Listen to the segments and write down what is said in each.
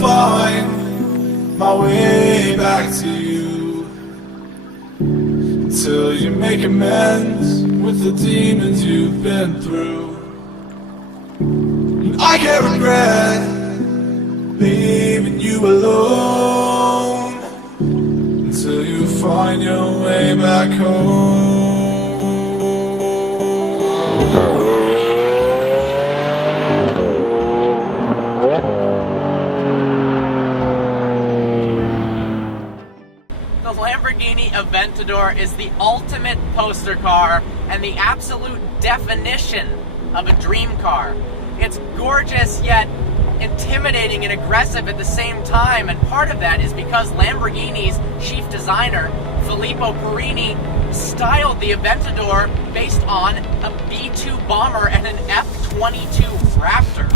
find my way back to you, until you make amends with the demons you've been through. And I can't regret leaving you alone, until you find your way back home. The Lamborghini Aventador is the ultimate poster car and the absolute definition of a dream car. It's gorgeous yet intimidating and aggressive at the same time, and part of that is because Lamborghini's chief designer, Filippo Perini, styled the Aventador based on a B-2 bomber and an F-22 Raptor.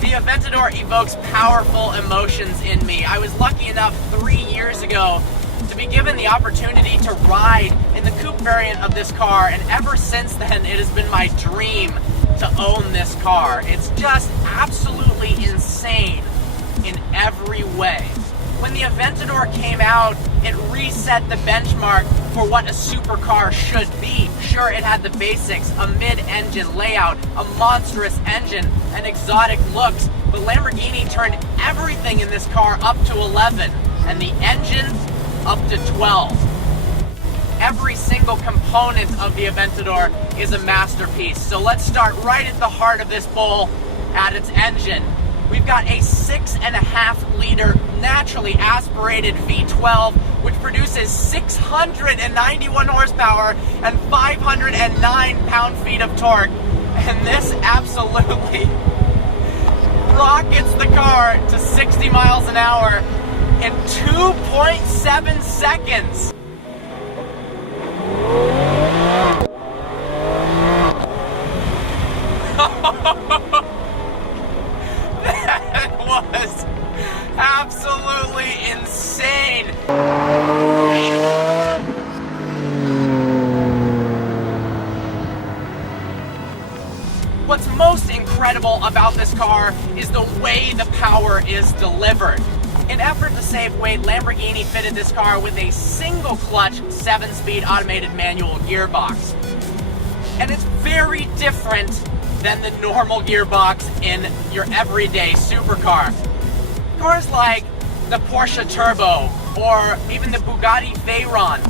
The Aventador evokes powerful emotions in me. I was lucky enough 3 years ago to be given the opportunity to ride in the coupe variant of this car, and ever since then it has been my dream to own this car. It's just absolutely insane in every way. When the Aventador came out, it reset the benchmark for what a supercar should be. Sure, it had the basics, a mid-engine layout, a monstrous engine, and exotic looks, but Lamborghini turned everything in this car up to 11, and the engine up to 12. Every single component of the Aventador is a masterpiece. So let's start right at the heart of this bowl, at its engine. We've got a 6.5 liter naturally aspirated V12, which produces 691 horsepower and 509 pound-feet of torque. And this absolutely rockets the car to 60 miles an hour in 2.7 seconds. That was absolutely insane. What's most incredible about this car is the way the power is delivered. In effort to save weight, Lamborghini fitted this car with a single clutch 7-speed automated manual gearbox. And it's very different than the normal gearbox in your everyday supercar. Cars like the Porsche Turbo or even the Bugatti Veyron,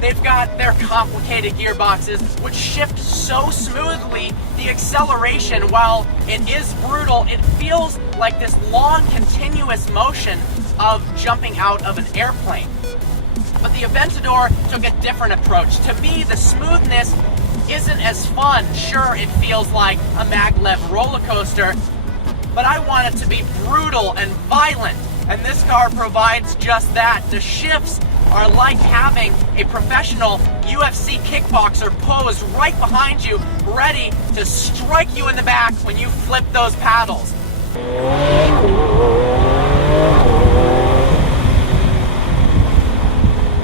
they've got their complicated gearboxes which shift so smoothly. The acceleration, while it is brutal, it feels like this long continuous motion of jumping out of an airplane. But the Aventador took a different approach. To me, the smoothness isn't as fun. Sure, it feels like a maglev roller coaster, but I want it to be brutal and violent, and this car provides just that. The shifts are like having a professional UFC kickboxer posed right behind you, ready to strike you in the back when you flip those paddles.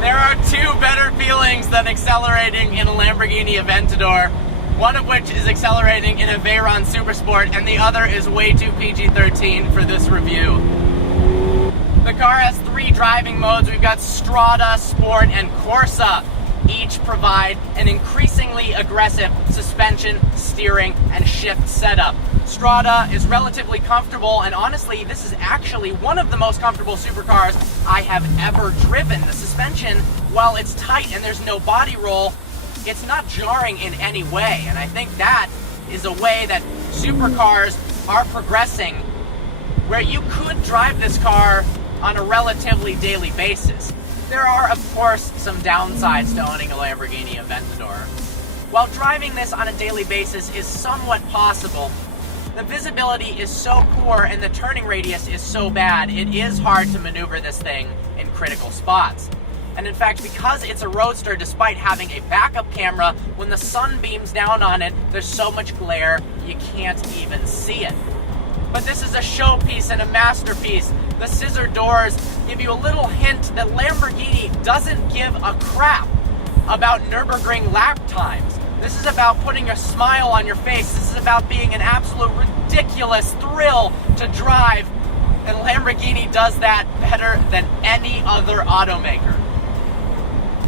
There are two better feelings than accelerating in a Lamborghini Aventador, one of which is accelerating in a Veyron Supersport, and the other is way too PG-13 for this review. The car has 3 driving modes. We've got Strada, Sport, and Corsa. Each provide an increasingly aggressive suspension, steering, and shift setup. Strada is relatively comfortable, and honestly, this is actually one of the most comfortable supercars I have ever driven. The suspension, while it's tight and there's no body roll, it's not jarring in any way, and I think that is a way that supercars are progressing, where you could drive this car on a relatively daily basis. There are, of course, some downsides to owning a Lamborghini Aventador. While driving this on a daily basis is somewhat possible, the visibility is so poor and the turning radius is so bad, it is hard to maneuver this thing in critical spots. And in fact, because it's a Roadster, despite having a backup camera, when the sun beams down on it, there's so much glare, you can't even see it. But this is a showpiece and a masterpiece. The scissor doors give you a little hint that Lamborghini doesn't give a crap about Nürburgring lap times. This is about putting a smile on your face. This is about being an absolute ridiculous thrill to drive And Lamborghini does that better than any other automaker.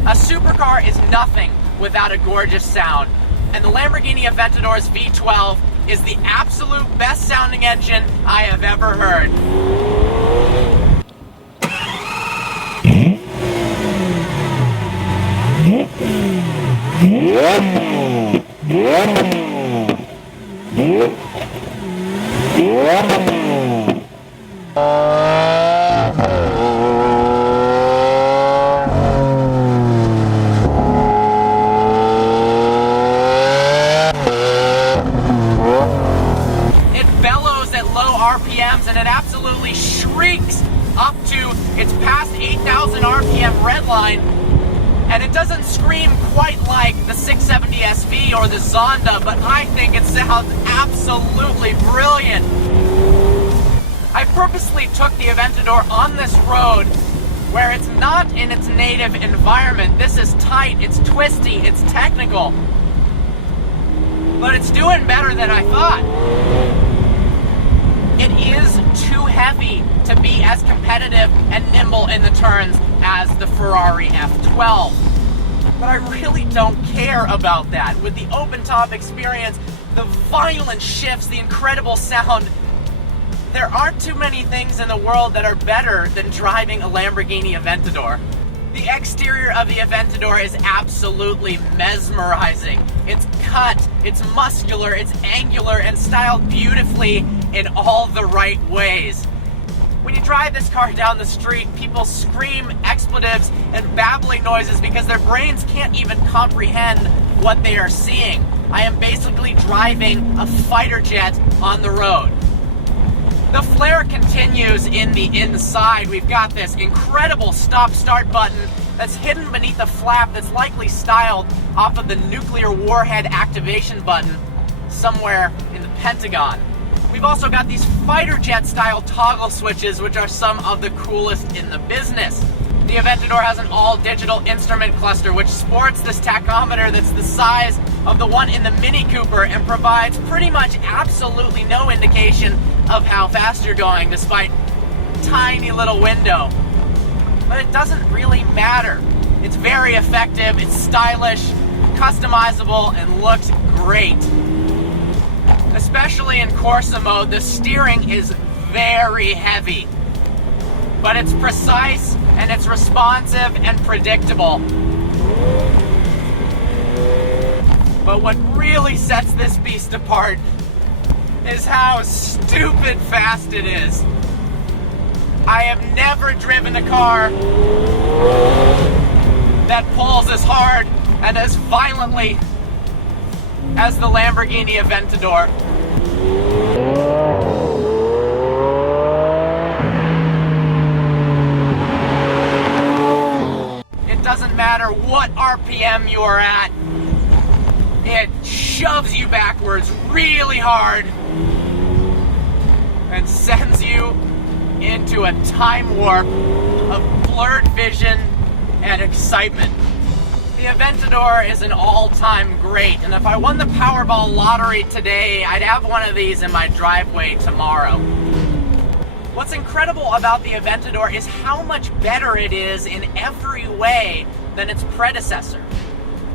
A supercar is nothing without a gorgeous sound, and the Lamborghini Aventador's V12 is the absolute best sounding engine I have ever heard. RPMs, and it absolutely shrieks up to its past 8,000 RPM red line, and it doesn't scream quite like the 670 SV or the Zonda, but I think it sounds absolutely brilliant. I purposely took the Aventador on this road where it's not in its native environment. This is tight, it's twisty, it's technical, but it's doing better than I thought. It is too heavy to be as competitive and nimble in the turns as the Ferrari F12. But I really don't care about that. With the open-top experience, the violent shifts, the incredible sound, there aren't too many things in the world that are better than driving a Lamborghini Aventador. The exterior of the Aventador is absolutely mesmerizing. It's cut, it's muscular, it's angular, and styled beautifully in all the right ways. When you drive this car down the street, people scream expletives and babbling noises because their brains can't even comprehend what they are seeing. I am basically driving a fighter jet on the road. The flare continues in the inside. We've got this incredible stop-start button that's hidden beneath a flap that's likely styled off of the nuclear warhead activation button somewhere in the Pentagon. We've also got these fighter jet style toggle switches, which are some of the coolest in the business. The Aventador has an all-digital instrument cluster which sports this tachometer that's the size of the one in the Mini Cooper and provides pretty much absolutely no indication of how fast you're going despite a tiny little window. But it doesn't really matter. It's very effective, it's stylish, customizable, and looks great. Especially in Corsa mode, the steering is very heavy, but it's precise and it's responsive and predictable. But what really sets this beast apart is how stupid fast it is. I have never driven a car that pulls as hard and as violently as the Lamborghini Aventador. It doesn't matter what RPM you are at, it shoves you backwards really hard and sends you into a time warp of blurred vision and excitement. The Aventador is an all-time great, and if I won the Powerball lottery today, I'd have one of these in my driveway tomorrow. What's incredible about the Aventador is how much better it is in every way than its predecessor.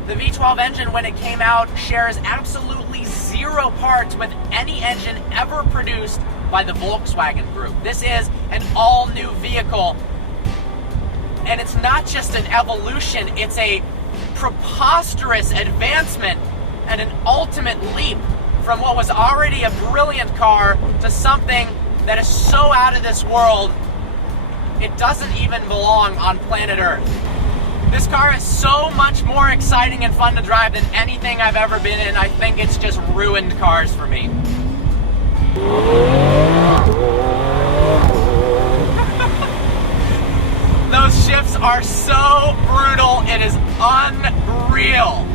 The V12 engine, when it came out, shares absolutely zero parts with any engine ever produced by the Volkswagen Group. This is an all-new vehicle, and it's not just an evolution, it's a preposterous advancement and an ultimate leap from what was already a brilliant car to something that is so out of this world, it doesn't even belong on planet Earth. This car is so much more exciting and fun to drive than anything I've ever been in. I think it's just ruined cars for me. Those shifts are so brutal, it is unreal.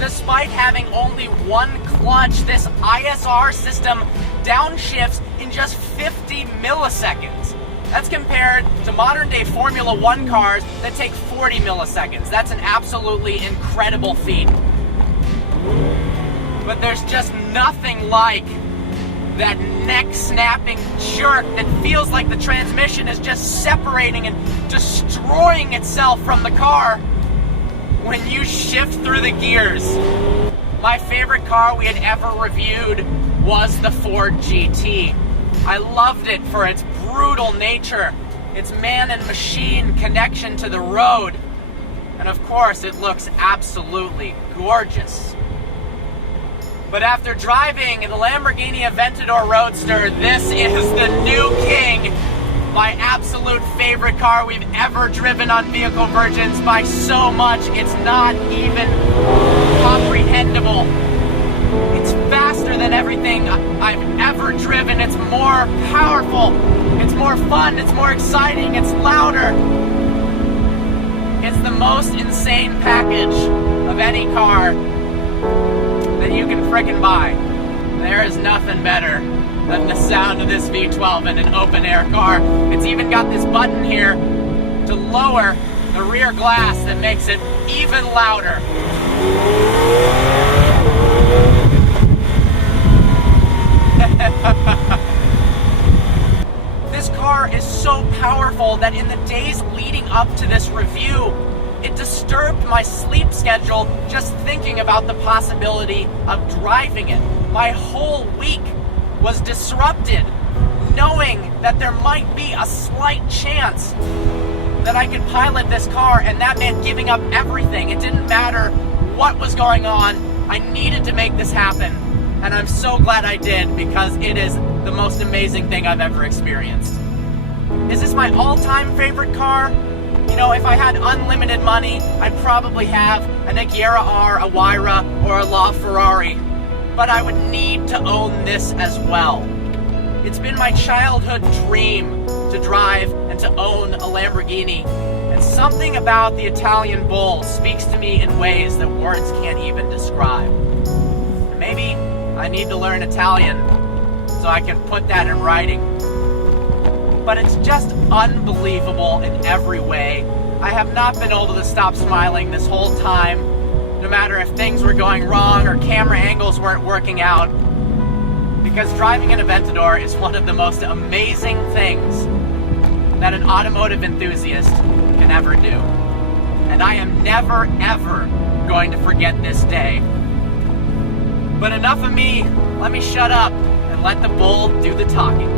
Despite having only one clutch, this ISR system downshifts in just 50 milliseconds. That's compared to modern day Formula One cars that take 40 milliseconds. That's an absolutely incredible feat. But there's just nothing like that neck-snapping jerk that feels like the transmission is just separating and destroying itself from the car when you shift through the gears. My favorite car we had ever reviewed was the Ford GT. I loved it for its brutal nature, its man and machine connection to the road, and of course it looks absolutely gorgeous. But after driving the Lamborghini Aventador Roadster, this is the new king. My absolute favorite car we've ever driven on Vehicle Virgins by so much, it's not even comprehensible. It's faster than everything I've ever driven. It's more powerful. It's more fun. It's more exciting. It's louder. It's the most insane package of any car that you can frickin' buy. There is nothing better than the sound of this V12 in an open air car. It's even got this button here to lower the rear glass that makes it even louder. This car is so powerful that in the days leading up to this review, it disturbed my sleep schedule just thinking about the possibility of driving it. My whole week was disrupted knowing that there might be a slight chance that I could pilot this car, and that meant giving up everything. It didn't matter what was going on. I needed to make this happen, and I'm so glad I did because it is the most amazing thing I've ever experienced. Is this my all-time favorite car? You know, if I had unlimited money, I'd probably have an Agera R, a Huayra, or a LaFerrari. But I would need to own this as well. It's been my childhood dream to drive and to own a Lamborghini. And something about the Italian bull speaks to me in ways that words can't even describe. Maybe I need to learn Italian so I can put that in writing. But it's just unbelievable in every way. I have not been able to stop smiling this whole time, no matter if things were going wrong or camera angles weren't working out, because driving an Aventador is one of the most amazing things that an automotive enthusiast can ever do. And I am never, ever going to forget this day. But enough of me, let me shut up and let the bull do the talking.